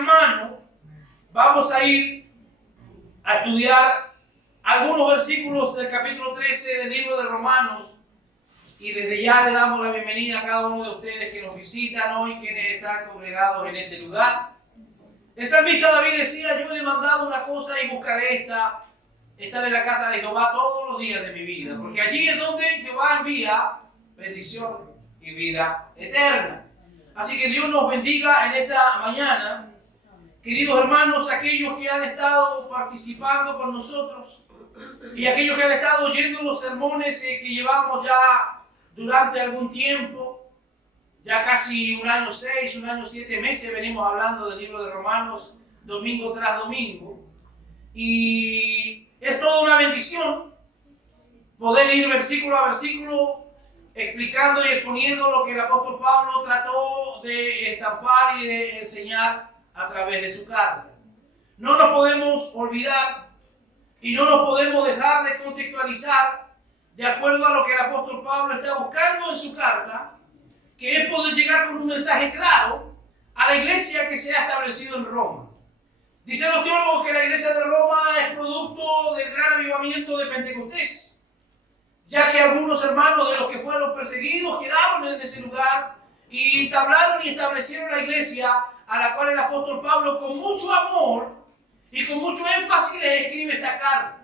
hermano, vamos a ir a estudiar algunos versículos del capítulo 13 del libro de Romanos. Y desde ya le damos la bienvenida a cada uno de ustedes que nos visitan hoy, quienes están congregados en este lugar. El salmista David decía: yo he demandado una cosa y buscaré estar en la casa de Jehová todos los días de mi vida, porque allí es donde Jehová envía bendición y vida eterna. Así que Dios nos bendiga en esta mañana. Queridos hermanos, aquellos que han estado participando con nosotros y aquellos que han estado oyendo los sermones que llevamos ya durante algún tiempo, ya casi un año 6, un año 7 meses, venimos hablando del libro de Romanos domingo tras domingo. Y es toda una bendición poder ir versículo a versículo explicando y exponiendo lo que el apóstol Pablo trató de estampar y de enseñar a través de su carta. No nos podemos olvidar y no nos podemos dejar de contextualizar de acuerdo a lo que el apóstol Pablo está buscando en su carta, que es poder llegar con un mensaje claro a la iglesia que se ha establecido en Roma. Dicen los teólogos que la iglesia de Roma es producto del gran avivamiento de Pentecostés, ya que algunos hermanos de los que fueron perseguidos quedaron en ese lugar y entablaron y establecieron la iglesia a la cual el apóstol Pablo, con mucho amor y con mucho énfasis, les escribe esta carta.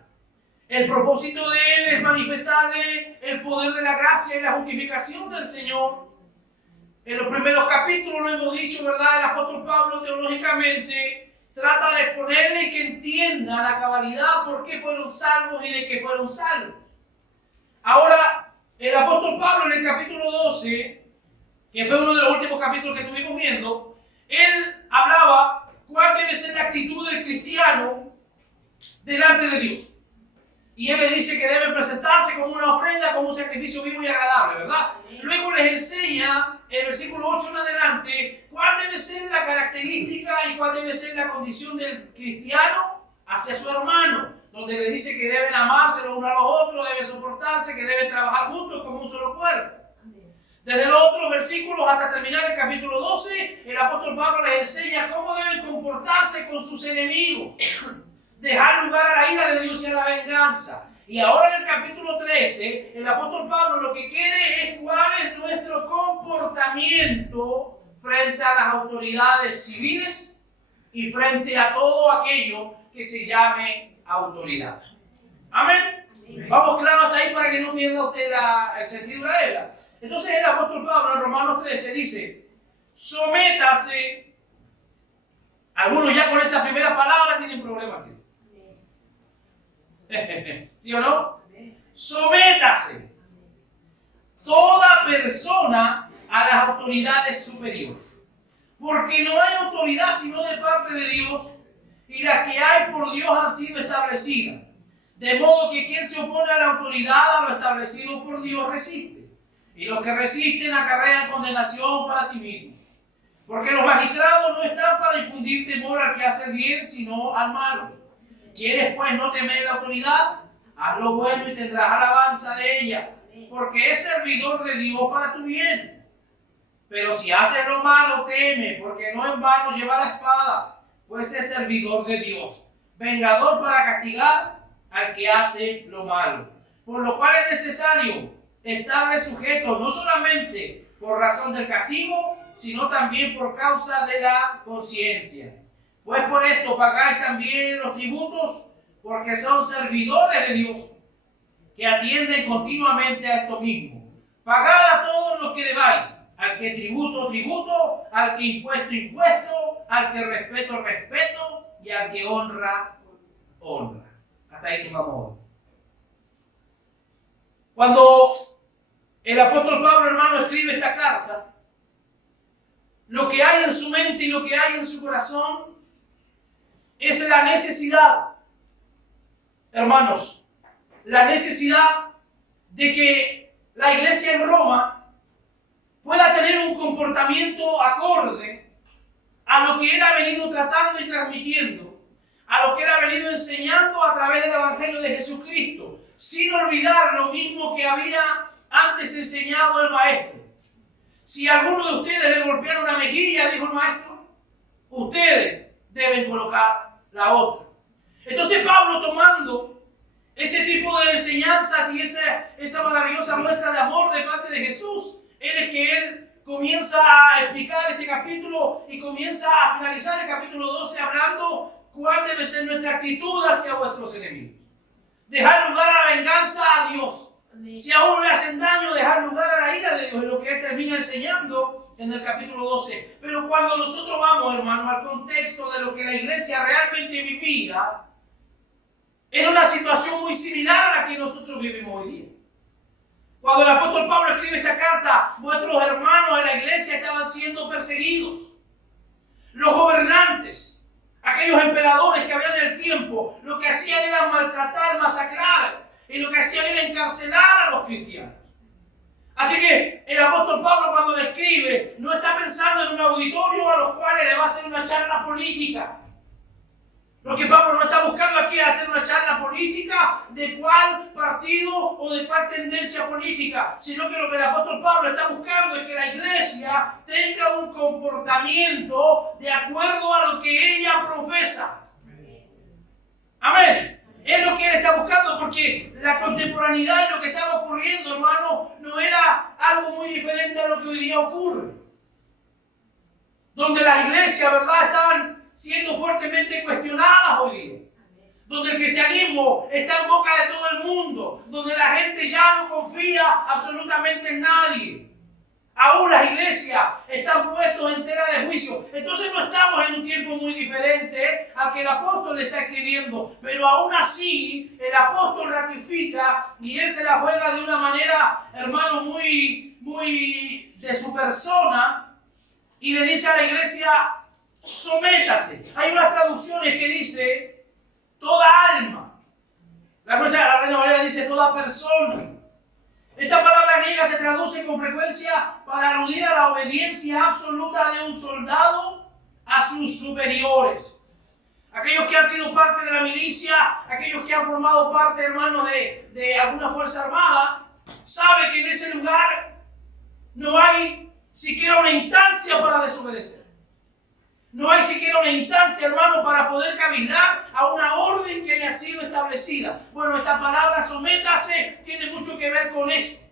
El propósito de él es manifestarle el poder de la gracia y la justificación del Señor. En los primeros capítulos lo hemos dicho, ¿verdad? El apóstol Pablo teológicamente trata de exponerle que entiendan a cabalidad por qué fueron salvos y de qué fueron salvos. Ahora, el apóstol Pablo en el capítulo 12, que fue uno de los últimos capítulos que estuvimos viendo, él hablaba cuál debe ser la actitud del cristiano delante de Dios. Y él le dice que debe presentarse como una ofrenda, como un sacrificio vivo y agradable, ¿verdad? Luego les enseña, el versículo 8 en adelante, cuál debe ser la característica y cuál debe ser la condición del cristiano hacia su hermano, donde le dice que deben amarse los unos a los otros, deben soportarse, que deben trabajar juntos como un solo cuerpo. Desde los otros versículos hasta terminar el capítulo 12, el apóstol Pablo les enseña cómo deben comportarse con sus enemigos, dejar lugar a la ira de Dios y a la venganza. Y ahora en el capítulo 13, el apóstol Pablo lo que quiere es cuál es nuestro comportamiento frente a las autoridades civiles y frente a todo aquello que se llame autoridad. Amén. Vamos claro hasta ahí para que no pierda usted el sentido de la hebra. Entonces el apóstol Pablo en Romanos 13 dice: sométase. Algunos ya con esa primera palabra tienen problemas aquí. ¿Sí o no? Sométase toda persona a las autoridades superiores, porque no hay autoridad sino de parte de Dios, y las que hay por Dios han sido establecidas. De modo que quien se opone a la autoridad, a lo establecido por Dios, resiste. Y los que resisten acarrean condenación para sí mismos. Porque los magistrados no están para infundir temor al que hace el bien, sino al malo. ¿Quieres pues no temer la autoridad? Haz lo bueno y tendrás alabanza de ella, porque es servidor de Dios para tu bien. Pero si haces lo malo, teme, porque no en vano lleva la espada, pues es servidor de Dios, vengador para castigar al que hace lo malo. Por lo cual es necesario estarle sujeto, no solamente por razón del castigo, sino también por causa de la conciencia. Pues por esto pagáis también los tributos, porque son servidores de Dios, que atienden continuamente a esto mismo. Pagad a todos los que debáis, al que tributo, tributo, al que impuesto, impuesto, al que respeto, respeto, y al que honra, honra. Hasta ahí tocamos hoy. Cuando el apóstol Pablo, hermano, escribe esta carta, lo que hay en su mente y lo que hay en su corazón es la necesidad, hermanos, la necesidad de que la iglesia en Roma pueda tener un comportamiento acorde a lo que él ha venido tratando y transmitiendo, a lo que él ha venido enseñando a través del Evangelio de Jesucristo, sin olvidar lo mismo que había antes enseñado el maestro. Si a alguno de ustedes le golpearon una mejilla, dijo el maestro, ustedes deben colocar la otra. Entonces Pablo, tomando ese tipo de enseñanzas y esa maravillosa muestra de amor de parte de Jesús, él comienza a explicar este capítulo y comienza a finalizar el capítulo 12 hablando cuál debe ser nuestra actitud hacia vuestros enemigos. Dejar lugar a la venganza a Dios. Si a uno le hacen daño, dejar lugar a la ira de Dios, es lo que él termina enseñando en el capítulo 12. Pero cuando nosotros vamos, hermano, al contexto de lo que la iglesia realmente vivía, era una situación muy similar a la que nosotros vivimos hoy día. Cuando el apóstol Pablo escribe esta carta, vuestros hermanos en la iglesia estaban siendo perseguidos. Los gobernantes, aquellos emperadores que había en el tiempo, lo que hacían era maltratar, masacrar, y lo que hacían era encarcelar a los cristianos. Así que el apóstol Pablo, cuando le escribe, no está pensando en un auditorio a los cuales le va a hacer una charla política. Lo que Pablo no está buscando aquí es hacer una charla política de cuál partido o de cuál tendencia política, sino que lo que el apóstol Pablo está buscando es que la iglesia tenga un comportamiento de acuerdo a lo que ella profesa. Amén. Es lo que él está buscando, porque la contemporaneidad de lo que estaba ocurriendo, hermano, no era algo muy diferente a lo que hoy día ocurre. Donde las iglesias, ¿verdad?, estaban siendo fuertemente cuestionadas hoy día. Donde el cristianismo está en boca de todo el mundo. Donde la gente ya no confía absolutamente en nadie. Aún las iglesias están puestos en tela de juicio. Entonces no estamos en un tiempo muy diferente al que el apóstol le está escribiendo. Pero aún así, el apóstol ratifica y él se la juega de una manera, hermano, muy de su persona. Y le dice a la iglesia, sométase. Hay unas traducciones que dice, toda alma. La Reina Valera dice, toda persona. Esta palabra griega se traduce con frecuencia para aludir a la obediencia absoluta de un soldado a sus superiores. Aquellos que han sido parte de la milicia, aquellos que han formado parte, hermano, de alguna fuerza armada, saben que en ese lugar no hay siquiera una instancia para desobedecer. No hay siquiera una instancia, hermano, para poder cavilar a una orden que haya sido establecida. Bueno, esta palabra sométase tiene mucho que ver con eso.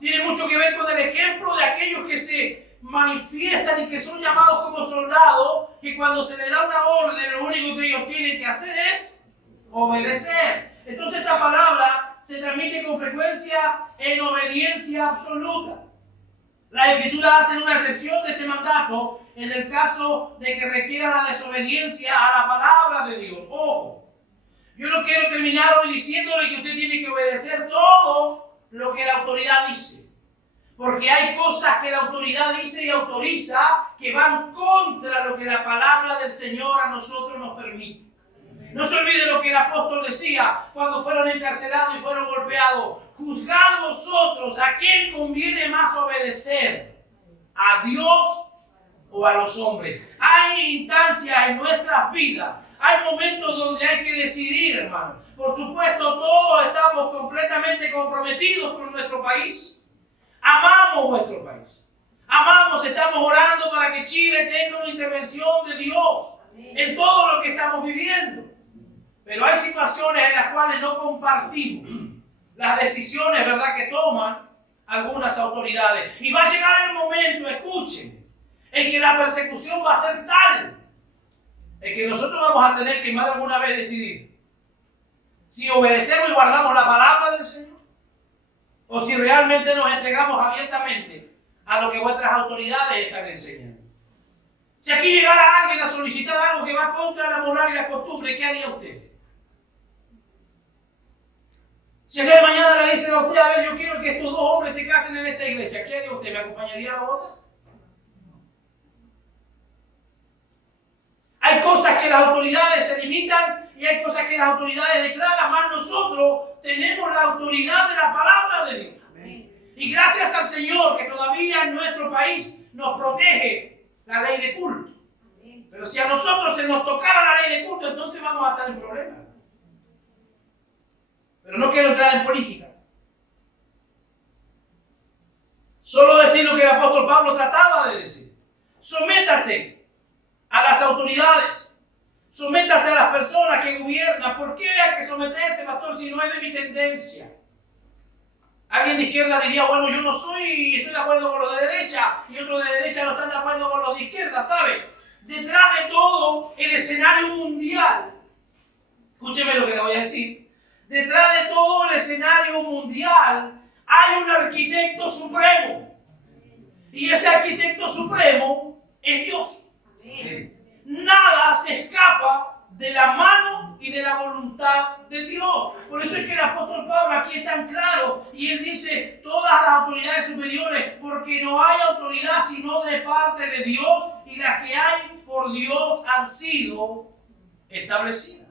Tiene mucho que ver con el ejemplo de aquellos que se manifiestan y que son llamados como soldados, que cuando se les da una orden, lo único que ellos tienen que hacer es obedecer. Entonces esta palabra se transmite con frecuencia en obediencia absoluta. Las Escrituras hacen una excepción de este mandato en el caso de que requiera la desobediencia a la palabra de Dios. Ojo, yo no quiero terminar hoy diciéndole que usted tiene que obedecer todo lo que la autoridad dice. Porque hay cosas que la autoridad dice y autoriza que van contra lo que la palabra del Señor a nosotros nos permite. No se olvide lo que el apóstol decía cuando fueron encarcelados y fueron golpeados. Juzgad vosotros a quién conviene más obedecer, a Dios o a los hombres. Hay instancias en nuestras vidas, hay momentos donde hay que decidir, hermano. Por supuesto, todos estamos completamente comprometidos con nuestro país. Amamos nuestro país. Amamos, estamos orando para que Chile tenga una intervención de Dios en todo lo que estamos viviendo. Pero hay situaciones en las cuales no compartimos las decisiones, ¿verdad?, que toman algunas autoridades. Y va a llegar el momento, escuchen, en que la persecución va a ser tal, en que nosotros vamos a tener que más de alguna vez decidir si obedecemos y guardamos la palabra del Señor o si realmente nos entregamos abiertamente a lo que vuestras autoridades están enseñando. Si aquí llegara alguien a solicitar algo que va contra la moral y la costumbre, ¿qué haría usted? Si el día de mañana le dicen a usted, a ver, yo quiero que estos dos hombres se casen en esta iglesia, ¿qué haría usted? ¿Me acompañaría a la boda? Hay cosas que las autoridades se limitan y hay cosas que las autoridades declaran, más nosotros tenemos la autoridad de la palabra de Dios. Y gracias al Señor que todavía en nuestro país nos protege la ley de culto. Pero si a nosotros se nos tocara la ley de culto, entonces vamos a estar en problemas. Pero no quiero entrar en política. Solo decir lo que el apóstol Pablo trataba de decir. Sométase a las autoridades. Sométase a las personas que gobiernan. ¿Por qué hay que someterse, pastor, si no es de mi tendencia? Alguien de izquierda diría, bueno, yo no estoy de acuerdo con los de derecha, y otros de derecha no están de acuerdo con los de izquierda, ¿sabe? Detrás de todo el escenario mundial, escúcheme lo que le voy a decir, detrás de todo el escenario mundial hay un arquitecto supremo. Y ese arquitecto supremo es Dios. Nada se escapa de la mano y de la voluntad de Dios. Por eso es que el apóstol Pablo aquí es tan claro y él dice todas las autoridades superiores, porque no hay autoridad sino de parte de Dios, y las que hay por Dios han sido establecidas.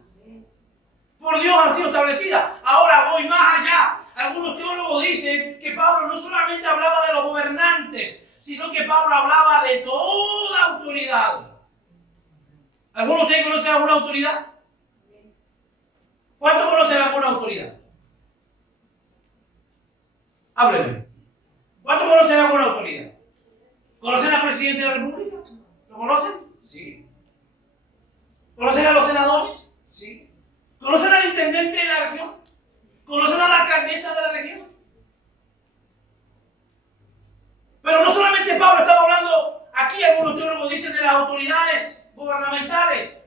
Por Dios han sido establecidas. Ahora voy más allá. Algunos teólogos dicen que Pablo no solamente hablaba de los gobernantes, sino que Pablo hablaba de toda autoridad. ¿Alguno de ustedes conoce alguna autoridad? ¿Cuántos conocen alguna autoridad? Háblenme. ¿Cuántos conocen alguna autoridad? ¿Conocen al presidente de la República? ¿Lo conocen? Sí. ¿Conocen a los senadores? Sí. ¿Conocen al intendente de la región? ¿Conocen a la alcaldesa de la región? Pero no solamente Pablo estaba hablando, aquí algunos teólogos dicen de las autoridades gubernamentales,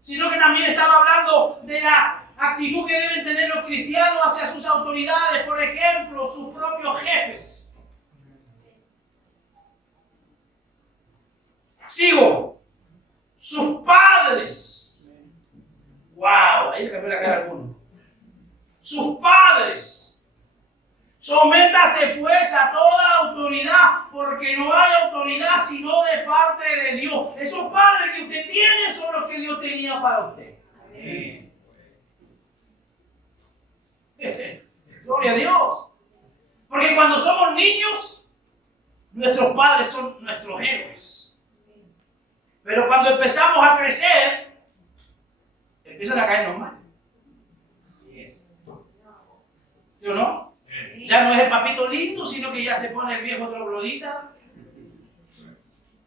sino que también estaba hablando de la actitud que deben tener los cristianos hacia sus autoridades, por ejemplo, sus propios jefes. Sigo. Sus padres. ¡Wow! Ahí le cambié la cara a alguno. Sus padres. Sométase pues a toda autoridad, porque no hay autoridad sino de parte de Dios. Esos padres que usted tiene son los que Dios tenía para usted. Amén. Gloria a Dios. Porque cuando somos niños, nuestros padres son nuestros héroes. Pero cuando empezamos a crecer, empiezan a caernos mal. Así es. ¿Sí o no? Ya no es el papito lindo, sino que ya se pone el viejo troglodita,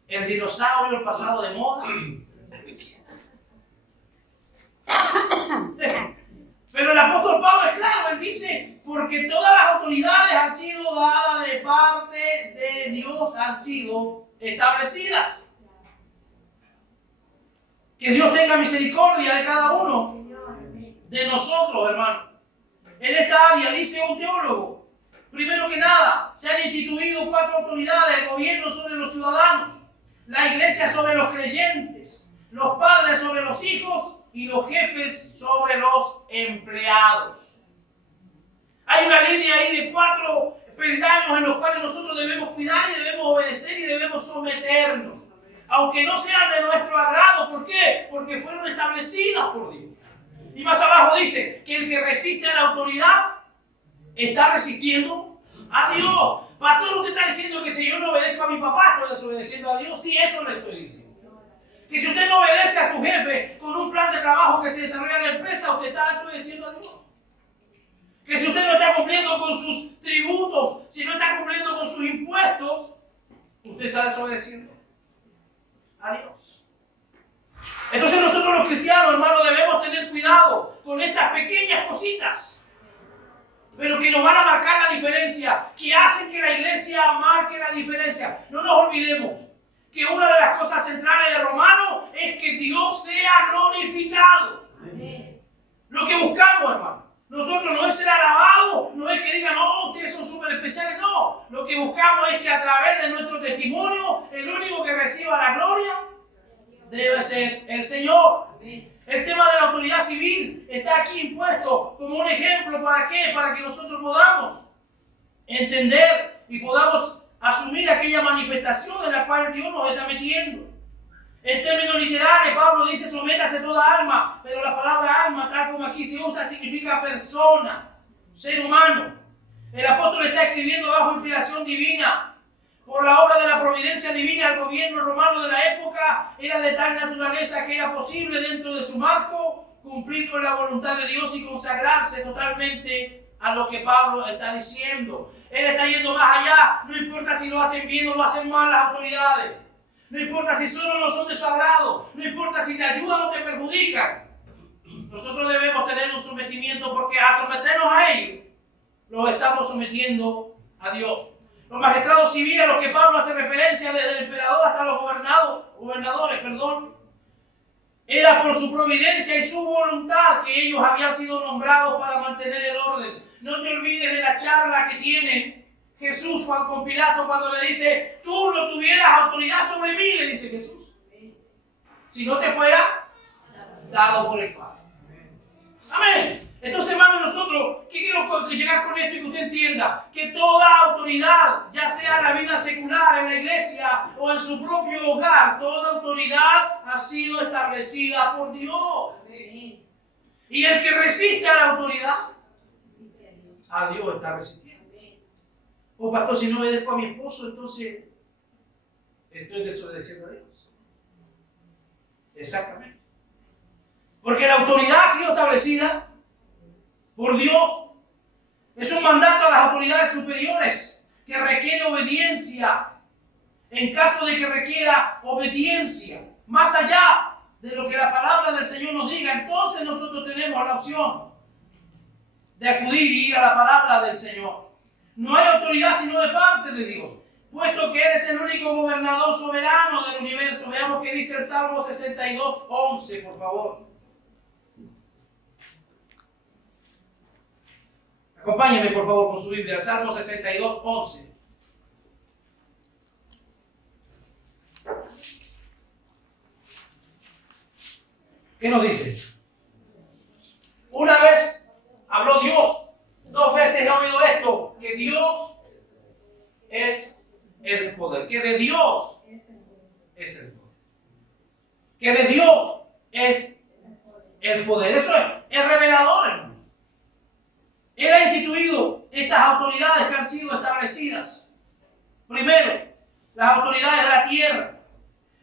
el dinosaurio, el pasado de moda. Pero el apóstol Pablo es claro, él dice, porque todas las autoridades han sido dadas de parte de Dios, han sido establecidas. Que Dios tenga misericordia de cada uno de nosotros, hermano. En esta área dice un teólogo, primero que nada, se han instituido 4 autoridades: el gobierno sobre los ciudadanos, la iglesia sobre los creyentes, los padres sobre los hijos y los jefes sobre los empleados. Hay una línea ahí de 4 peldaños en los cuales nosotros debemos cuidar y debemos obedecer y debemos someternos, aunque no sean de nuestro agrado. ¿Por qué? Porque fueron establecidas por Dios. Y más abajo dice que el que resiste a la autoridad está resistiendo a Dios. Pastor, usted está diciendo que si yo no obedezco a mi papá, estoy desobedeciendo a Dios. Sí, eso le estoy diciendo. Que si usted no obedece a su jefe con un plan de trabajo que se desarrolla en la empresa, usted está desobedeciendo a Dios. Que si usted no está cumpliendo con sus tributos, si no está cumpliendo con sus impuestos, usted está desobedeciendo a Dios. Entonces nosotros los cristianos, hermanos, debemos tener cuidado con estas pequeñas cositas, pero que nos van a marcar la diferencia, que hacen que la iglesia marque la diferencia. No nos olvidemos que una de las cosas centrales de Romanos es que Dios sea glorificado. Amén. Lo que buscamos, hermano, nosotros no es ser alabado, no es que digan, no, ustedes son súper especiales, no. Lo que buscamos es que a través de nuestro testimonio, el único que reciba la gloria debe ser el Señor. Amén. El tema de la autoridad civil está aquí impuesto como un ejemplo. ¿Para qué? Para que nosotros podamos entender y podamos asumir aquella manifestación en la cual Dios nos está metiendo. En términos literales, Pablo dice sométase toda alma, pero la palabra alma, tal como aquí se usa, significa persona, ser humano. El apóstol está escribiendo bajo inspiración divina. Por la obra de la providencia divina, el gobierno romano de la época era de tal naturaleza que era posible dentro de su marco cumplir con la voluntad de Dios y consagrarse totalmente a lo que Pablo está diciendo. Él está yendo más allá. No importa si lo hacen bien o lo hacen mal las autoridades. No importa si son o no son de su agrado. No importa si te ayudan o te perjudican. digan, nosotros debemos tener un sometimiento, porque al someternos a ellos, los estamos sometiendo a Dios. Los magistrados civiles a los que Pablo hace referencia, desde el emperador hasta los gobernadores, era por su providencia y su voluntad que ellos habían sido nombrados para mantener el orden. No te olvides de la charla que tiene Jesús con Pilato cuando le dice, tú no tuvieras autoridad sobre mí, le dice Jesús, si no te fuera dado por el Padre. Amén. Entonces, hermanos, nosotros, ¿qué quiero llegar con esto y que usted entienda? Que toda autoridad, ya sea en la vida secular, en la iglesia o en su propio hogar, toda autoridad ha sido establecida por Dios. Y el que resiste a la autoridad, a Dios está resistiendo. Oh, pastor, si no obedezco a mi esposo, entonces estoy desobedeciendo a Dios. Exactamente. Porque la autoridad ha sido establecida por Dios. Es un mandato a las autoridades superiores que requiere obediencia. En caso de que requiera obediencia, más allá de lo que la palabra del Señor nos diga, entonces nosotros tenemos la opción de acudir y ir a la palabra del Señor. No hay autoridad sino de parte de Dios, puesto que Él es el único gobernador soberano del universo. Veamos qué dice el Salmo 62:11, por favor. Acompáñenme, por favor, con su Biblia, el Salmo 62:11. ¿Qué nos dice? Una vez habló Dios, dos veces he oído esto, que Dios es el poder, que de Dios es el poder, que de Dios es el poder. Eso es revelador, hermano. Él ha instituido estas autoridades que han sido establecidas. Primero, las autoridades de la tierra,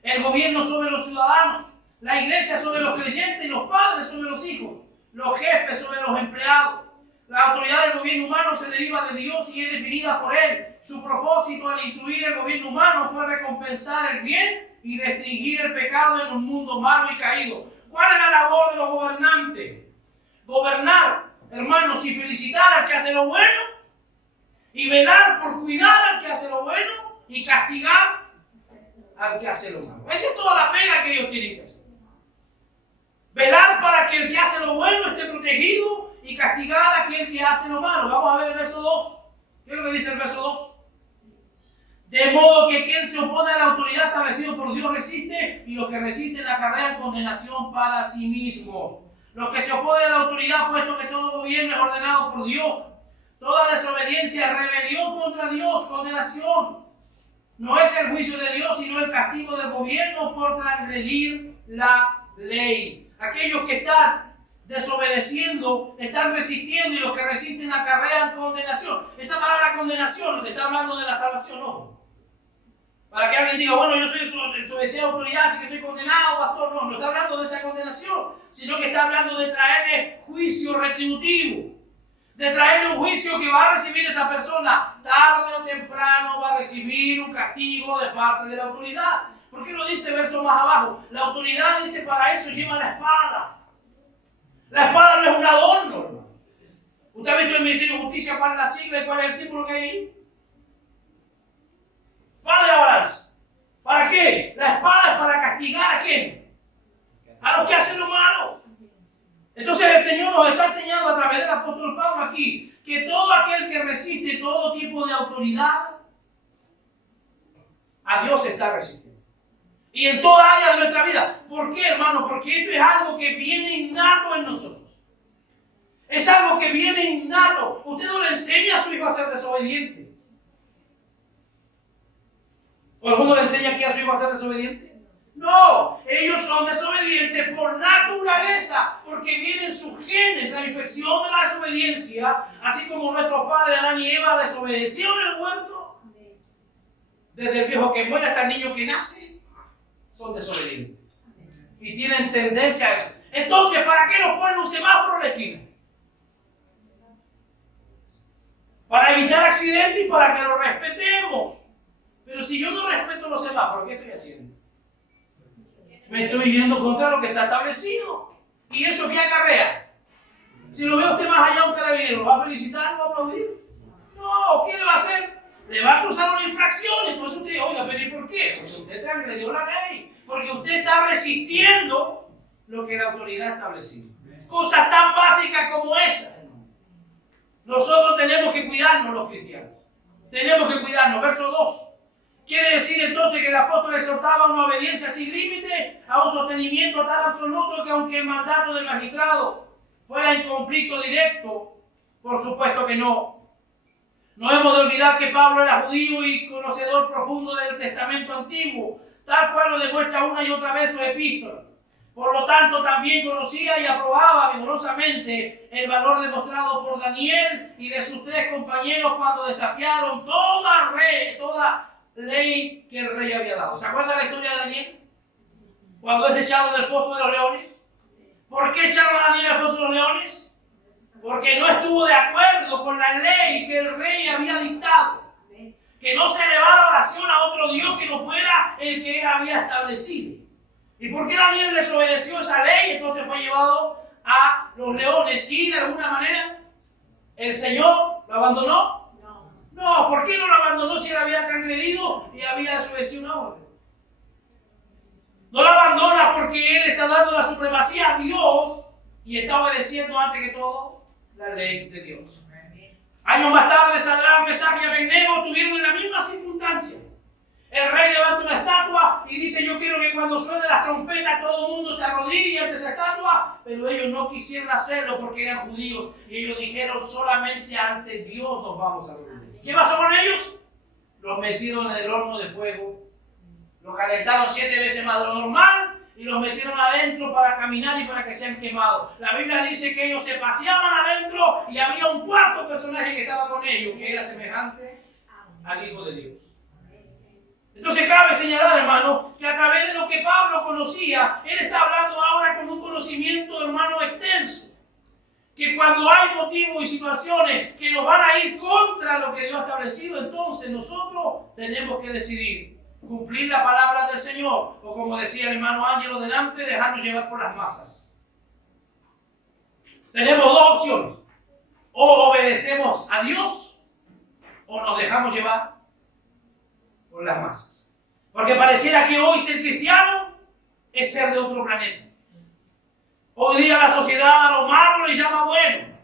el gobierno sobre los ciudadanos, la iglesia sobre los creyentes y los padres sobre los hijos, los jefes sobre los empleados. La autoridad del gobierno humano se deriva de Dios y es definida por Él. Su propósito al instituir el gobierno humano fue recompensar el bien y restringir el pecado en un mundo malo y caído. ¿Cuál es la labor de los gobernantes? Gobernar, hermanos, y felicitar al que hace lo bueno, y velar por cuidar al que hace lo bueno, y castigar al que hace lo malo. Esa es toda la pega que ellos tienen que hacer. Velar para que el que hace lo bueno esté protegido y castigar a aquel que hace lo malo. Vamos a ver el verso 2. ¿Qué es lo que dice el verso 2? De modo que quien se opone a la autoridad establecida por Dios resiste, y los que resisten acarrean condenación para sí mismos. Los que se oponen a la autoridad, puesto que todo gobierno es ordenado por Dios, toda desobediencia, rebelión contra Dios, condenación. No es el juicio de Dios, sino el castigo del gobierno por transgredir la ley. Aquellos que están desobedeciendo, están resistiendo, y los que resisten acarrean condenación. Esa palabra condenación no te está hablando de la salvación, no. Para que alguien diga, bueno, yo soy desobedeciente a autoridad, así que estoy condenado, pastor. No, no está hablando de esa condenación, sino que está hablando de traerle juicio retributivo, de traerle un juicio que va a recibir esa persona. Tarde o temprano va a recibir un castigo de parte de la autoridad. ¿Por qué lo dice el verso más abajo? La autoridad dice, para eso lleva la espada. La espada no es un adorno, hermano. ¿Usted ha visto el Ministerio de Justicia cuál es la sigla y cuál es el símbolo que hay ahí? Espada de la balanza. ¿Para qué? La espada es para castigar ¿a quién? A los que hacen lo malo. Entonces el Señor nos está enseñando a través del apóstol Pablo aquí que todo aquel que resiste todo tipo de autoridad, a Dios está resistiendo. Y en toda área de nuestra vida. ¿Por qué, hermano? Porque esto es algo que viene innato en nosotros. Es algo que viene innato. Usted no le enseña a su hijo a ser desobediente. ¿O alguno le enseña que a su hijo a ser desobediente? No, ellos son desobedientes por naturaleza, porque vienen sus genes, la infección de la desobediencia, así como nuestros padres Adán y Eva desobedecieron en el huerto. Desde el viejo que muere hasta el niño que nace, son desobedientes. Y tienen tendencia a eso. Entonces, ¿para qué nos ponen un semáforo en la esquina? Para evitar accidentes y para que lo respetemos. Pero si yo no respeto los semáforos, ¿qué estoy haciendo? Me estoy yendo contra lo que está establecido. ¿Y eso qué acarrea? Si lo ve usted más allá un carabinero, ¿lo va a felicitar? ¿Lo va a aplaudir? No, ¿qué le va a hacer? Le va a cruzar una infracción. Entonces usted, oiga, pero ¿y por qué? Porque usted transgredió la ley. Porque usted está resistiendo lo que la autoridad ha establecido. Cosas tan básicas como esa. Nosotros tenemos que cuidarnos los cristianos. Tenemos que cuidarnos. Verso 2. Quiere decir entonces que el apóstol exhortaba a una obediencia sin límite, a un sostenimiento tan absoluto que aunque el mandato del magistrado fuera en conflicto directo, por supuesto que no. No hemos de olvidar que Pablo era judío y conocedor profundo del Testamento Antiguo, tal cual lo demuestra una y otra vez su epístola. Por lo tanto, también conocía y aprobaba vigorosamente el valor demostrado por Daniel y de sus 3 compañeros cuando desafiaron toda ley que el rey había dado. ¿Se acuerdan la historia de Daniel? Cuando es echado del foso de los leones. ¿Por qué echaron a Daniel al foso de los leones? Porque no estuvo de acuerdo con la ley que el rey había dictado. Que no se elevara oración a otro Dios que no fuera el que él había establecido. ¿Y por qué Daniel desobedeció esa ley? Entonces fue llevado a los leones y de alguna manera el Señor lo abandonó. No, ¿por qué no lo abandonó si él había transgredido y había desobedecido una orden? No lo abandona porque él está dando la supremacía a Dios y está obedeciendo antes que todo la ley de Dios. Años más tarde, Sadrach, Mesach y Abednego estuvieron en la misma circunstancia. El rey levanta una estatua y dice: yo quiero que cuando suene las trompetas todo el mundo se arrodille ante esa estatua, pero ellos no quisieron hacerlo porque eran judíos y ellos dijeron: solamente ante Dios nos vamos a arrodillar. ¿Qué pasó con ellos? Los metieron en el horno de fuego, los calentaron 7 veces más de lo normal y los metieron adentro para caminar y para que sean quemados. La Biblia dice que ellos se paseaban adentro y había un cuarto personaje que estaba con ellos, que era semejante al Hijo de Dios. Entonces cabe señalar, hermano, que a través de lo que Pablo conocía, él está hablando ahora con un conocimiento, hermano, extenso. Que cuando hay motivos y situaciones que nos van a ir contra lo que Dios ha establecido, entonces nosotros tenemos que decidir cumplir la palabra del Señor, o como decía el hermano Ángelo delante, dejarnos llevar por las masas. Tenemos 2 opciones: o obedecemos a Dios o nos dejamos llevar por las masas. Porque pareciera que hoy ser cristiano es ser de otro planeta. Hoy día la sociedad a lo malo le llama bueno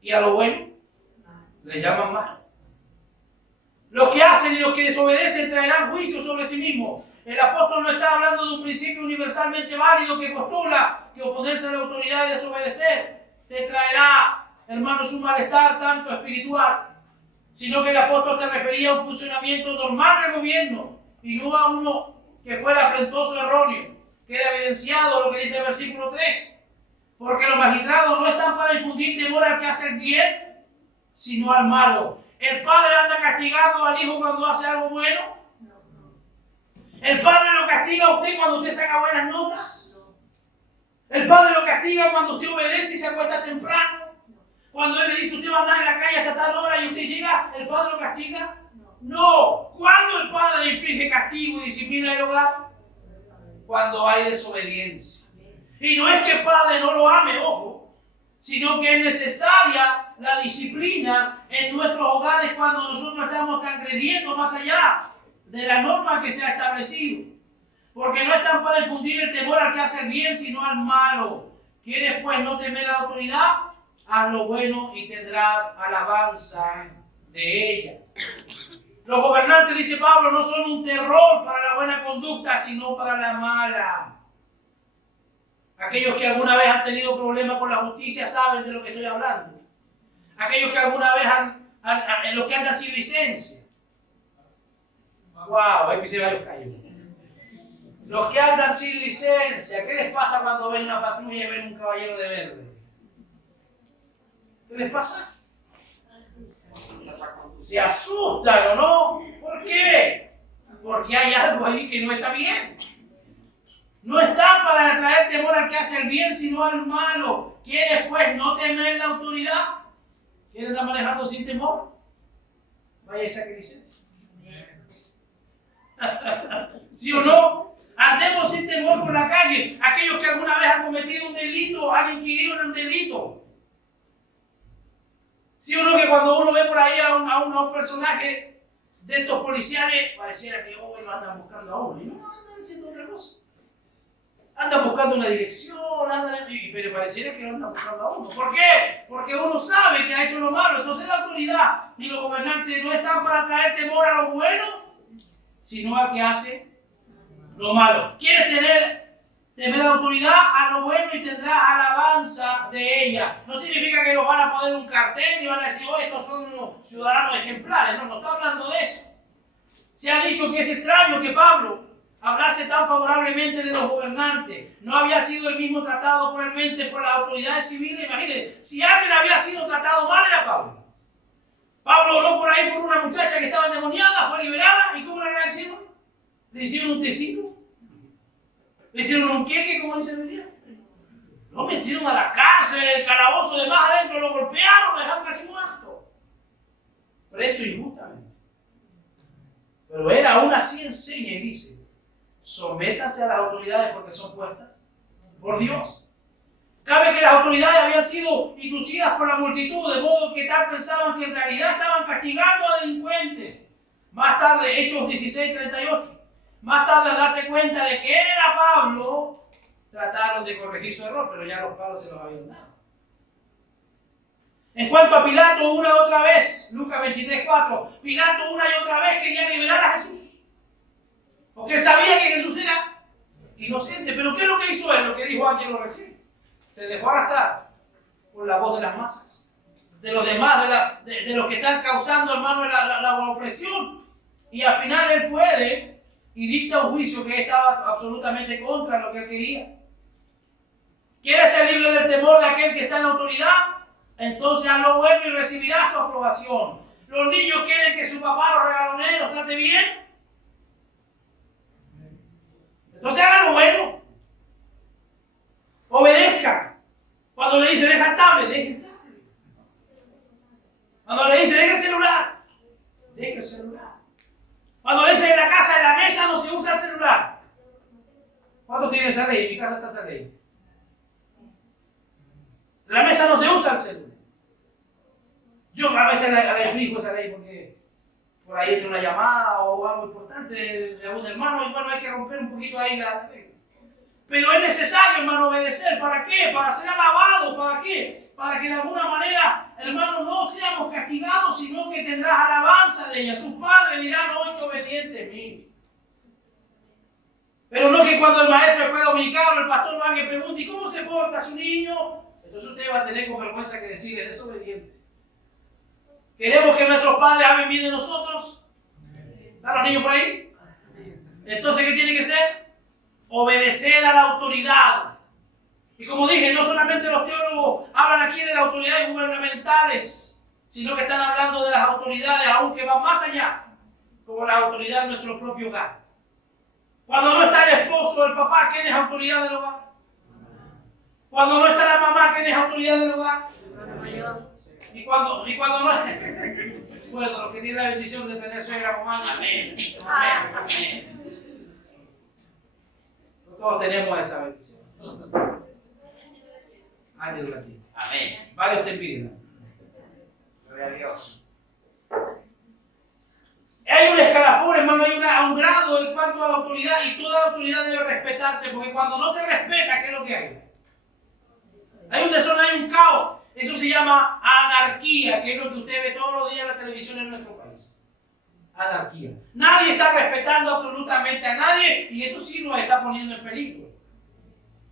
y a lo bueno le llaman malo. Los que hacen y los que desobedecen traerán juicio sobre sí mismos. El apóstol no está hablando de un principio universalmente válido que postula que oponerse a la autoridad y desobedecer te traerá, hermanos, un malestar tanto espiritual, sino que el apóstol se refería a un funcionamiento normal del gobierno y no a uno que fuera afrentoso o erróneo. Queda evidenciado lo que dice el versículo 3. Porque los magistrados no están para infundir temor al que hace el bien, sino al malo. ¿El padre anda castigando al hijo cuando hace algo bueno? ¿El padre lo castiga a usted cuando usted saca buenas notas? ¿El padre lo castiga cuando usted obedece y se acuesta temprano? Cuando él le dice: usted va a andar en la calle hasta tal hora y usted llega, ¿el padre lo castiga? No. ¿Cuándo el padre inflige castigo y disciplina el hogar? Cuando hay desobediencia. Y no es que el padre no lo ame, ojo, sino que es necesaria la disciplina en nuestros hogares cuando nosotros estamos transgrediendo más allá de la norma que se ha establecido. Porque no están para infundir el temor al que hace el bien, sino al malo. ¿Quieres pues no temer a la autoridad? Haz lo bueno y tendrás alabanza de ella. Los gobernantes, dice Pablo, no son un terror para la buena conducta, sino para la mala. Aquellos que alguna vez han tenido problemas con la justicia saben de lo que estoy hablando. Aquellos que alguna vez en los que andan sin licencia. Wow, ahí pisé varios callos. Los que andan sin licencia, ¿qué les pasa cuando ven una patrulla y ven un caballero de verde? ¿Qué les pasa? Se asustan, ¿o no? ¿Por qué? Porque hay algo ahí que no está bien. No están para atraer temor al que hace el bien, sino al malo. ¿Quieres pues no temer la autoridad? ¿Quieren estar manejando sin temor? Vaya y saque licencia. ¿Sí o no? Andemos sin temor por la calle. Aquellos que alguna vez han cometido un delito, han inquirido en un delito. Si uno que cuando uno ve por ahí a un personaje de estos policiales, pareciera que hoy lo andan buscando a uno. Y no, andan haciendo otra cosa. Andan buscando una dirección, pero pareciera que lo andan buscando a uno. ¿Por qué? Porque uno sabe que ha hecho lo malo. Entonces la autoridad y los gobernantes no están para traer temor a lo bueno, sino al que hace lo malo. ¿Quieres temer a la autoridad? A lo bueno y tendrás alabanza de ella. No significa que los van a poner un cartel y van a decir, oh, estos son unos ciudadanos ejemplares. No, no está hablando de eso. Se ha dicho que es extraño que Pablo hablase tan favorablemente de los gobernantes. No había sido el mismo tratado cruelmente por las autoridades civiles. Imagínense, si alguien había sido tratado mal era Pablo. Pablo oró por ahí por una muchacha que estaba endemoniada, fue liberada, ¿y cómo le agradecieron? Le hicieron un tecito, le hicieron un queque, como dice el día. Lo metieron a la cárcel, el calabozo de más adentro, lo golpearon, lo dejaron casi muerto. Preso injustamente. Pero él aún así enseña y dice, sométanse a las autoridades porque son puestas por Dios. Cabe que las autoridades habían sido inducidas por la multitud, de modo que tal pensaban que en realidad estaban castigando a delincuentes. Más tarde, Hechos 16:38, más tarde al darse cuenta de que él era Pablo, trataron de corregir su error, pero ya los Pablos se los habían dado. En cuanto a Pilato, una y otra vez, Lucas 23:4, Pilato una y otra vez quería liberar a Jesús. Porque él sabía que Jesús era inocente. Pero ¿qué es lo que hizo él? Lo que dijo Ángelo recién. Se dejó arrastrar por la voz de las masas, de los demás, de los que están causando, hermano, la opresión. Y al final él puede y dicta un juicio que estaba absolutamente contra lo que él quería. ¿Quieres ser libre del temor de aquel que está en la autoridad? Entonces hazlo bueno y recibirás su aprobación. Los niños quieren que su papá los regalonee, los trate bien. Entonces hagan lo bueno. Obedezcan. Cuando le dice deja el tablet, deja el tablet. Cuando le dice deja el celular, deja el celular. Cuando le dice en la casa, en la mesa no se usa el celular. ¿Cuántos tienen esa ley? En mi casa está esa ley. En la mesa no se usa el celular. Yo a veces la explico esa ley porque por ahí entra una llamada o algo importante de algún hermano y bueno, hay que romper un poquito ahí la regla. Pero es necesario, hermano, obedecer. ¿Para qué? Para ser alabado. ¿Para qué? Para que de alguna manera, hermano, no seamos castigados, sino que tendrás alabanza de ella. Sus padres dirán, hoy que obediente es mío. Pero no que cuando el maestro después dominical o el pastor o alguien pregunte, ¿y cómo se porta su niño? Entonces usted va a tener con vergüenza que decirle, es desobediente. ¿Queremos que nuestros padres hablen bien de nosotros? ¿Están los niños por ahí? Entonces, ¿qué tiene que ser? Obedecer a la autoridad. Y como dije, no solamente los teólogos hablan aquí de las autoridades gubernamentales, sino que están hablando de las autoridades aún que van más allá, como la autoridad de nuestro propio hogar. Cuando no está el esposo, el papá, ¿quién es autoridad del hogar? Cuando no está la mamá, ¿quién es autoridad del hogar? Y cuando no... Bueno, los que tienen la bendición de tener suegra, mamá, amén. Amén. Amén. Todos tenemos esa bendición. Aleluya. Amén. Varios te piden. Gloria a Dios. Hay un escalafón, hermano, hay un grado en cuanto a la autoridad y toda la autoridad debe respetarse, porque cuando no se respeta, ¿qué es lo que hay? Hay un desorden, hay un caos. Eso se llama anarquía, que es lo que usted ve todos los días en la televisión en nuestro país. Anarquía. Nadie está respetando absolutamente a nadie y eso sí nos está poniendo en peligro.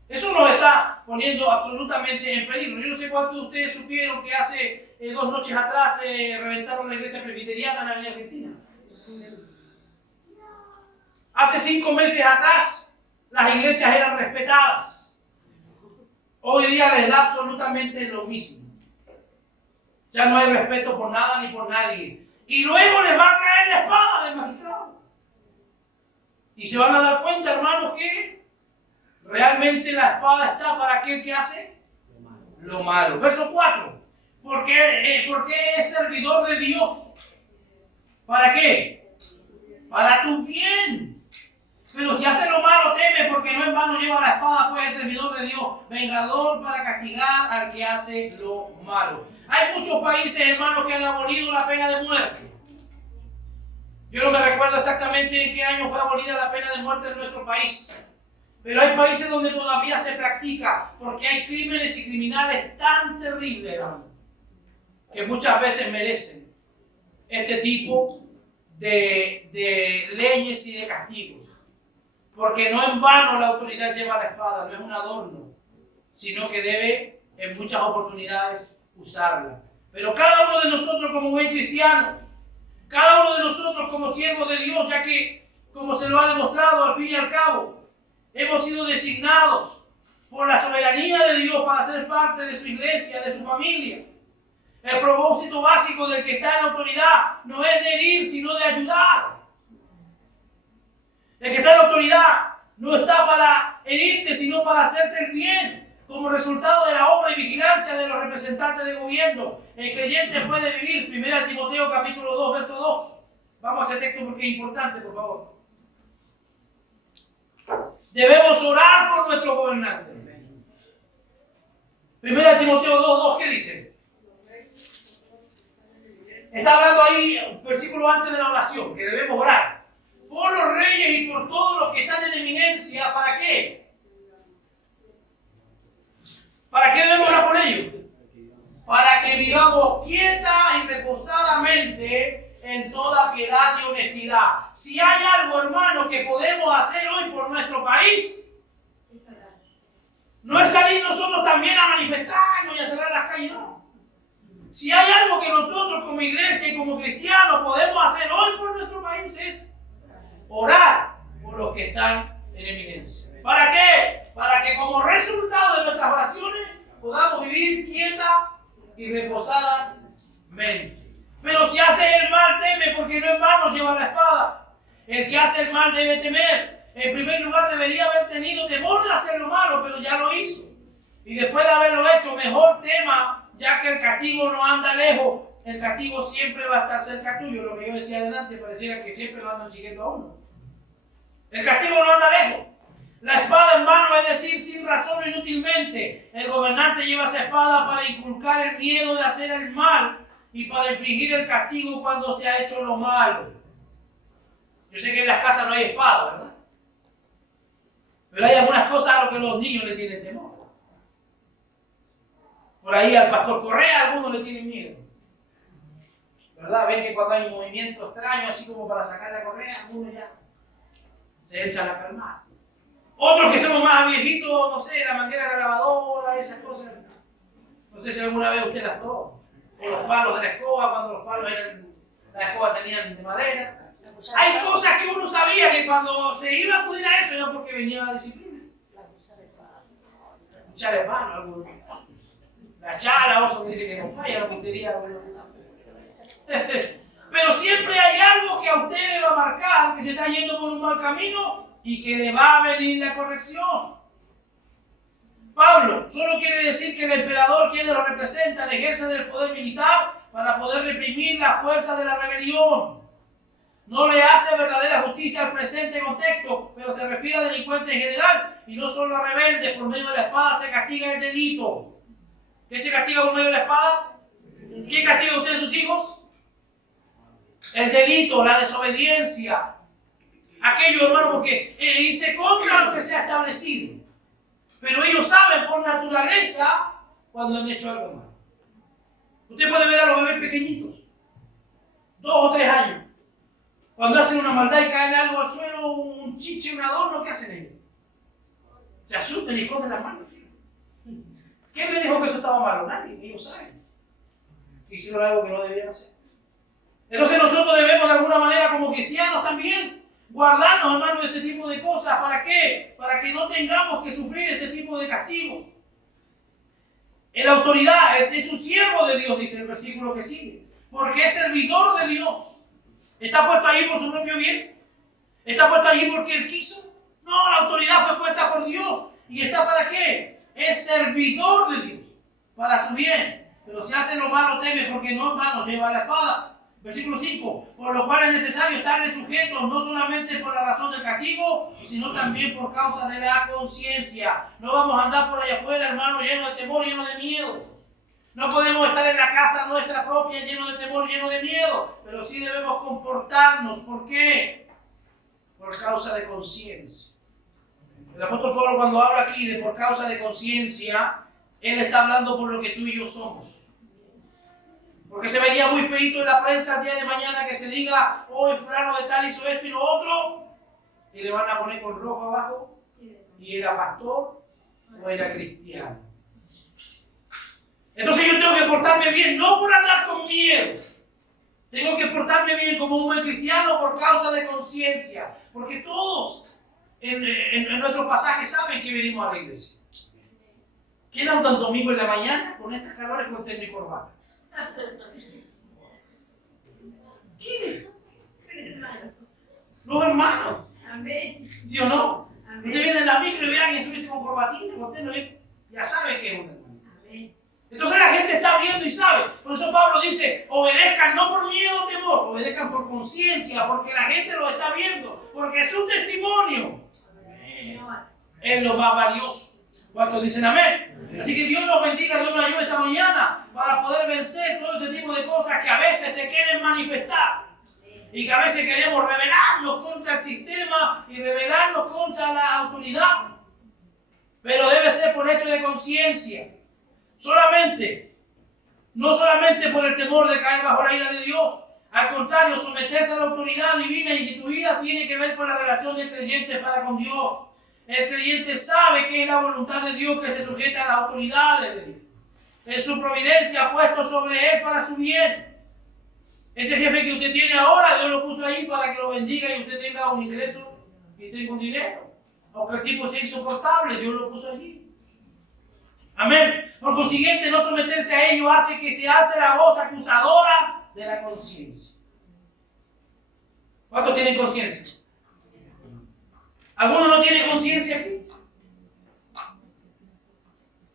Eso nos está poniendo absolutamente en peligro. Yo no sé cuántos de ustedes supieron que hace 2 noches atrás reventaron la iglesia presbiteriana en Argentina. Hace 5 meses atrás las iglesias eran respetadas. Hoy día les da absolutamente lo mismo. Ya no hay respeto por nada ni por nadie. Y luego les va a caer la espada del magistrado. Y se van a dar cuenta, hermanos, que realmente la espada está para aquel que hace lo malo. Verso 4. ¿Por qué es servidor de Dios? ¿Para qué? Para tu bien. Pero si hace lo malo, teme, porque no en vano lleva la espada, pues es servidor de Dios, vengador para castigar al que hace lo malo. Hay muchos países, hermanos, que han abolido la pena de muerte. Yo no me recuerdo exactamente en qué año fue abolida la pena de muerte en nuestro país. Pero hay países donde todavía se practica, porque hay crímenes y criminales tan terribles, hermano, que muchas veces merecen este tipo de leyes y de castigos. Porque no en vano la autoridad lleva la espada, no es un adorno, sino que debe en muchas oportunidades usarla. Pero cada uno de nosotros como buen cristiano, cada uno de nosotros como siervos de Dios, ya que, como se lo ha demostrado al fin y al cabo, hemos sido designados por la soberanía de Dios para ser parte de su iglesia, de su familia. El propósito básico del que está en la autoridad no es de herir, sino de ayudar. El que está en la autoridad no está para herirte, sino para hacerte el bien, como resultado de la obra y vigilancia de los representantes de gobierno. El creyente puede vivir, 1 Timoteo capítulo 2, verso 2. Vamos a ese texto porque es importante, por favor. Debemos orar por nuestros gobernantes. 1 Timoteo 2, 2, ¿qué dice? Está hablando ahí, un versículo antes de la oración, que debemos orar por los reyes y por todos los que están en eminencia. ¿Para qué? ¿Para qué debemos orar por ellos? Para que vivamos quieta y reposadamente en toda piedad y honestidad. Si hay algo, hermano, que podemos hacer hoy por nuestro país, no es salir nosotros también a manifestarnos y a cerrar las calles, no. Si hay algo que nosotros como iglesia y como cristianos podemos hacer hoy por nuestro país es orar por los que están en eminencia. ¿Para qué? Para que como resultado de nuestras oraciones podamos vivir quieta y reposadamente. Pero si haces el mal, teme, porque no en vano lleva la espada. El que hace el mal debe temer. En primer lugar, debería haber tenido temor de hacer lo malo, pero ya lo hizo. Y después de haberlo hecho, mejor tema, ya que el castigo no anda lejos. El castigo siempre va a estar cerca tuyo. Lo que yo decía adelante, pareciera que siempre lo andan siguiendo a uno. El castigo no anda lejos. La espada en mano, es decir, sin razón inútilmente. El gobernante lleva esa espada para inculcar el miedo de hacer el mal y para infligir el castigo cuando se ha hecho lo malo. Yo sé que en las casas no hay espada, ¿verdad? Pero hay algunas cosas a las que los niños le tienen temor. Por ahí al pastor Correa algunos le tienen miedo. ¿Verdad? Ven que cuando hay un movimiento extraño, así como para sacar la correa, algunos ya se echan a calmar. Otros que somos más viejitos, no sé, la manguera de la lavadora, esas cosas. No sé si alguna vez usted las probó. O los palos de la escoba, cuando los palos eran, la escoba tenían de madera. Hay cosas que uno sabía que cuando se iba a acudir a eso era porque venía la disciplina. La cuchara de palo, algo. La chala, otro que dice que no falla, la puntería. Pero siempre hay algo que a usted le va a marcar que se está yendo por un mal camino y que le va a venir la corrección. Pablo solo quiere decir que el emperador, quien lo representa, le ejerce del poder militar para poder reprimir la fuerza de la rebelión. No le hace verdadera justicia al presente contexto, pero se refiere a delincuentes en general y no solo a rebeldes. Por medio de la espada se castiga el delito. ¿Qué se castiga por medio de la espada? ¿Quién castiga usted a sus hijos? El delito, la desobediencia. Aquello, hermano, porque irse contra lo que se ha establecido. Pero ellos saben por naturaleza cuando han hecho algo malo. Usted puede ver a los bebés pequeñitos, 2 o 3 años. Cuando hacen una maldad y caen algo al suelo, un chiche, un adorno, ¿qué hacen ellos? Se asustan y esconden las manos. ¿Quién le dijo que eso estaba malo? Nadie, ellos saben que hicieron algo que no debían hacer. Entonces nosotros debemos de alguna manera como cristianos también guardarnos, hermanos, de este tipo de cosas. ¿Para qué? Para que no tengamos que sufrir este tipo de castigos. En la autoridad es un siervo de Dios, dice el versículo que sigue, porque es servidor de Dios. ¿Está puesto ahí por su propio bien? ¿Está puesto ahí porque Él quiso? No, la autoridad fue puesta por Dios. ¿Y está para qué? Es servidor de Dios, para su bien. Pero si hace lo malo, teme, porque no, hermano, lleva la espada. Versículo 5. Por lo cual es necesario estarle sujetos, no solamente por la razón del castigo, sino también por causa de la conciencia. No vamos a andar por allá afuera, hermano, lleno de temor, lleno de miedo. No podemos estar en la casa nuestra propia lleno de temor, lleno de miedo, pero sí debemos comportarnos. ¿Por qué? Por causa de conciencia. El apóstol Pablo, cuando habla aquí de por causa de conciencia, él está hablando por lo que tú y yo somos. Porque se vería muy feito en la prensa el día de mañana que se diga, hoy fulano de tal hizo esto y lo otro, y le van a poner con rojo abajo, y era pastor o era cristiano. Entonces yo tengo que portarme bien, no por andar con miedo. Tengo que portarme bien como un buen cristiano por causa de conciencia. Porque todos en nuestros pasajes saben que venimos a la iglesia. ¿Quién anda un domingo en la mañana con estas calores con terno y corbata? ¿Quién? Los hermanos. Amén. ¿Sí o no? Amén. Usted viene en la micro y ve a alguien subirse con corbatita, con terno, ya sabe que es un hermano. Amén. Entonces la gente está viendo y sabe. Por eso Pablo dice, obedezcan no por miedo o temor, obedezcan por conciencia, porque la gente lo está viendo, porque es un testimonio. Señor. Es lo más valioso. ¿Cuántos dicen amén? Así que Dios nos bendiga, Dios nos ayude esta mañana para poder vencer todo ese tipo de cosas que a veces se quieren manifestar. Y que a veces queremos rebelarnos contra el sistema y rebelarnos contra la autoridad. Pero debe ser por hecho de conciencia. No solamente por el temor de caer bajo la ira de Dios. Al contrario, someterse a la autoridad divina e instituida tiene que ver con la relación del creyente para con Dios. El creyente sabe que es la voluntad de Dios que se sujeta a las autoridades de Dios. En su providencia ha puesto sobre él para su bien. Ese jefe que usted tiene ahora, Dios lo puso ahí para que lo bendiga y usted tenga un ingreso y tenga un dinero. Aunque el tipo sea insoportable, Dios lo puso allí. Amén. Por consiguiente, no someterse a ello hace que se alce la voz acusadora de la conciencia. ¿Cuántos tienen conciencia? ¿Alguno no tiene conciencia aquí?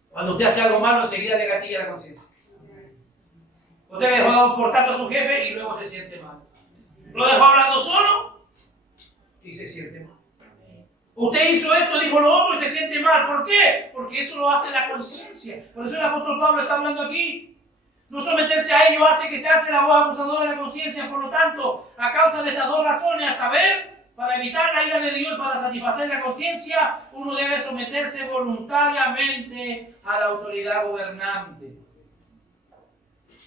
Cuando usted hace algo malo, enseguida le gatilla la conciencia. Usted le dejó dar por tanto a su jefe y luego se siente mal. Lo dejó hablando solo y se siente mal. Usted hizo esto, dijo lo otro y se siente mal. ¿Por qué? Porque eso lo hace la conciencia. Por eso el apóstol Pablo está hablando aquí. No someterse a ello hace que se alce la voz acusadora de la conciencia. Por lo tanto, a causa de estas dos razones, a saber, para evitar la ira de Dios y para satisfacer la conciencia, uno debe someterse voluntariamente a la autoridad gobernante.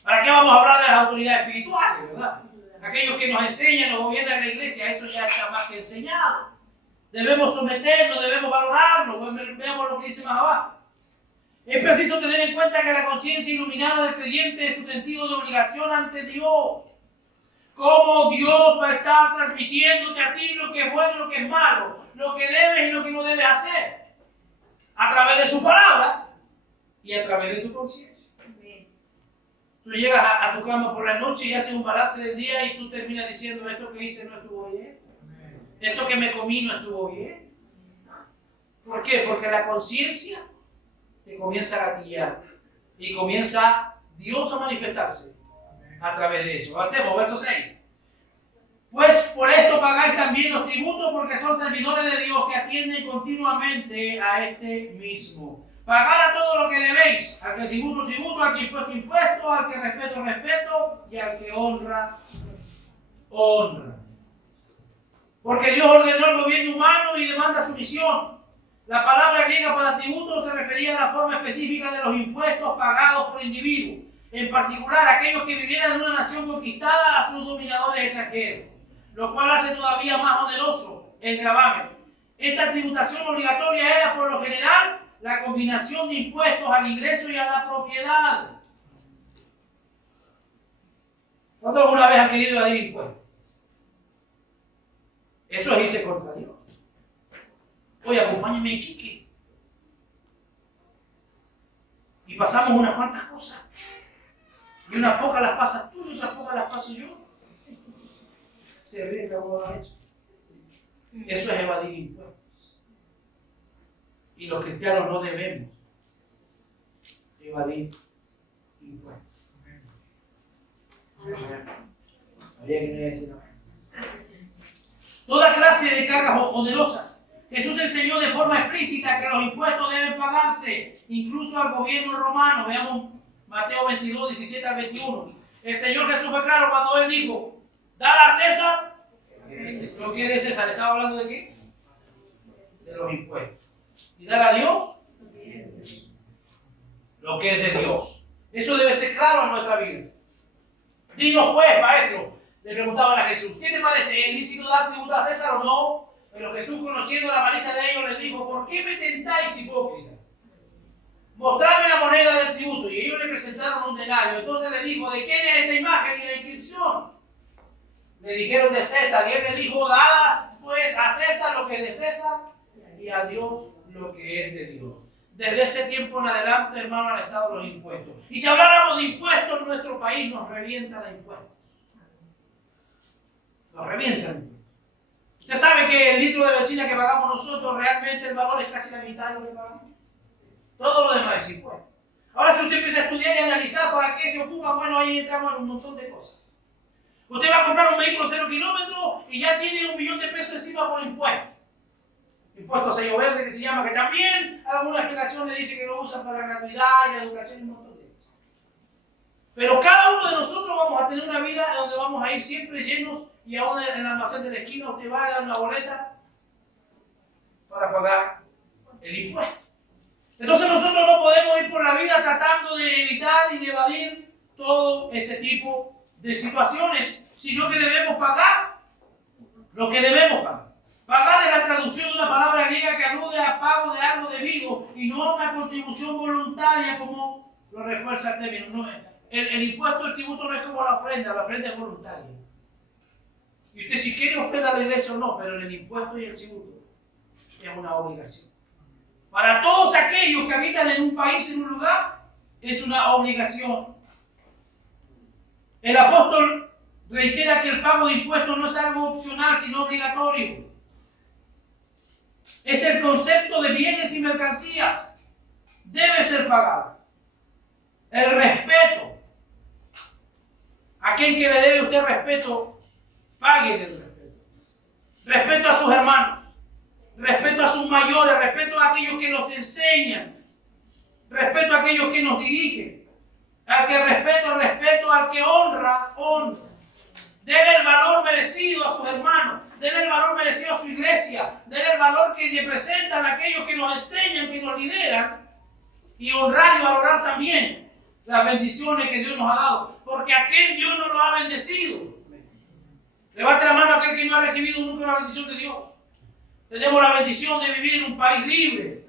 ¿Para qué vamos a hablar de las autoridades espirituales, verdad? Aquellos que nos enseñan, nos gobiernan en la iglesia, eso ya está más que enseñado. Debemos someternos, debemos valorarlo. Veamos lo que dice más abajo. Es preciso tener en cuenta que la conciencia iluminada del creyente es su sentido de obligación ante Dios. Cómo Dios va a estar transmitiéndote a ti lo que es bueno y lo que es malo, lo que debes y lo que no debes hacer, a través de su palabra y a través de tu conciencia. Tú llegas a tu cama por la noche y haces un balance del día y tú terminas diciendo, esto que hice no estuvo bien, esto que me comí no estuvo bien. ¿Por qué? Porque la conciencia te comienza a gatillar y comienza Dios a manifestarse a través de eso. Hacemos, verso 6. Pues por esto pagáis también los tributos, porque son servidores de Dios que atienden continuamente a este mismo. Pagad a todo lo que debéis, al que tributo, tributo, al que impuesto, impuesto, al que respeto, respeto, y al que honra, honra. Porque Dios ordenó el gobierno humano y demanda sumisión. La palabra griega para tributo se refería a la forma específica de los impuestos pagados por individuos, en particular aquellos que vivieran en una nación conquistada a sus dominadores extranjeros, lo cual hace todavía más oneroso el gravamen. Esta tributación obligatoria era, por lo general, la combinación de impuestos al ingreso y a la propiedad. ¿Cuántos alguna vez han querido evadir impuestos? Eso es irse contra Dios. Oye, acompáñame a Quique. Y pasamos unas cuantas cosas. Y unas pocas las pasas tú y otras pocas las paso yo. Se ríe que algo lo ha hecho. Eso es evadir impuestos. Y los cristianos no debemos evadir impuestos. Había que no iba a decir nada. Toda clase de cargas onerosas. Jesús enseñó de forma explícita que los impuestos deben pagarse, incluso al gobierno romano. Veamos Mateo 22, 17 al 21. El Señor Jesús fue claro cuando Él dijo, dad a César lo que es de César. ¿Estaba hablando de qué? De los impuestos. ¿Y dar a Dios? Lo que es de Dios. Eso debe ser claro en nuestra vida. Dinos pues, maestro, le preguntaban a Jesús, ¿qué te parece? ¿Es lícito dar tributo a César o no? Pero Jesús, conociendo la malicia de ellos, les dijo, ¿por qué me tentáis, hipócritas? Mostradme la moneda del tributo. Y ellos le presentaron un denario. Entonces le dijo, ¿de quién es esta imagen y la inscripción? Le dijeron de César. Y él le dijo, dadas pues a César lo que es de César y a Dios lo que es de Dios. Desde ese tiempo en adelante, hermano, han estado los impuestos. Y si habláramos de impuestos en nuestro país, nos revientan los impuestos. Nos revientan. Usted sabe que el litro de benzina que pagamos nosotros, realmente el valor es casi la mitad de lo que pagamos. Todo lo demás es impuesto. Ahora, si usted empieza a estudiar y analizar para qué se ocupa, bueno, ahí entramos en un montón de cosas. Usted va a comprar un vehículo 0 kilómetros y ya tiene $1 millón encima por impuestos. Impuesto sello verde que se llama, que también alguna explicación le dice que lo usan para la gratuidad y la educación y un montón de cosas. Pero cada uno de nosotros vamos a tener una vida donde vamos a ir siempre llenos y aún en el almacén de la esquina usted va a dar una boleta para pagar el impuesto. Entonces nosotros no podemos ir por la vida tratando de evitar y de evadir todo ese tipo de situaciones, sino que debemos pagar lo que debemos pagar. Pagar es la traducción de una palabra griega que alude a pago de algo debido y no a una contribución voluntaria como lo refuerza el término. No, el impuesto, el tributo no es como la ofrenda es voluntaria. Y usted si quiere ofrenda a la iglesia o no, pero el impuesto y el tributo es una obligación. Para todos aquellos que habitan en un país, en un lugar, es una obligación. El apóstol reitera que el pago de impuestos no es algo opcional, sino obligatorio. Es el concepto de bienes y mercancías. Debe ser pagado. El respeto. A quien que le debe usted respeto, pague el respeto. Respeto a sus hermanos. Respeto a sus mayores, respeto a aquellos que nos enseñan, respeto a aquellos que nos dirigen. Al que respeto, al que honra. Denle el valor merecido a sus hermanos, denle el valor merecido a su iglesia, denle el valor que le presentan a aquellos que nos enseñan, que nos lideran, y honrar y valorar también las bendiciones que Dios nos ha dado, porque aquel Dios nos lo ha bendecido. Levante la mano a aquel que no ha recibido nunca la bendición de Dios. Tenemos la bendición de vivir en un país libre.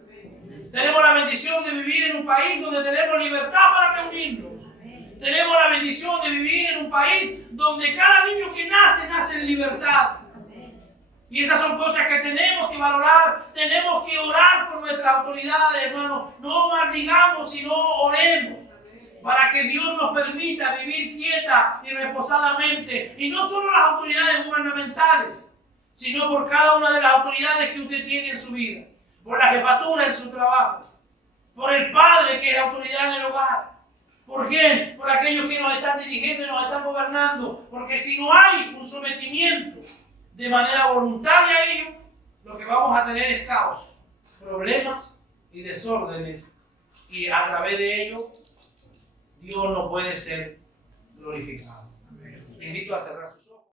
Tenemos la bendición de vivir en un país donde tenemos libertad para reunirnos. Tenemos la bendición de vivir en un país donde cada niño que nace en libertad. Y esas son cosas que tenemos que valorar. Tenemos que orar por nuestras autoridades, hermanos. No maldigamos, sino oremos. Para que Dios nos permita vivir quieta y reposadamente. Y no solo las autoridades gubernamentales, sino por cada una de las autoridades que usted tiene en su vida, por la jefatura en su trabajo, por el padre que es autoridad en el hogar. ¿Por quién? Por aquellos que nos están dirigiendo y nos están gobernando. Porque si no hay un sometimiento de manera voluntaria a ellos, lo que vamos a tener es caos, problemas y desórdenes. Y a través de ello, Dios no puede ser glorificado. Le invito a cerrar sus ojos.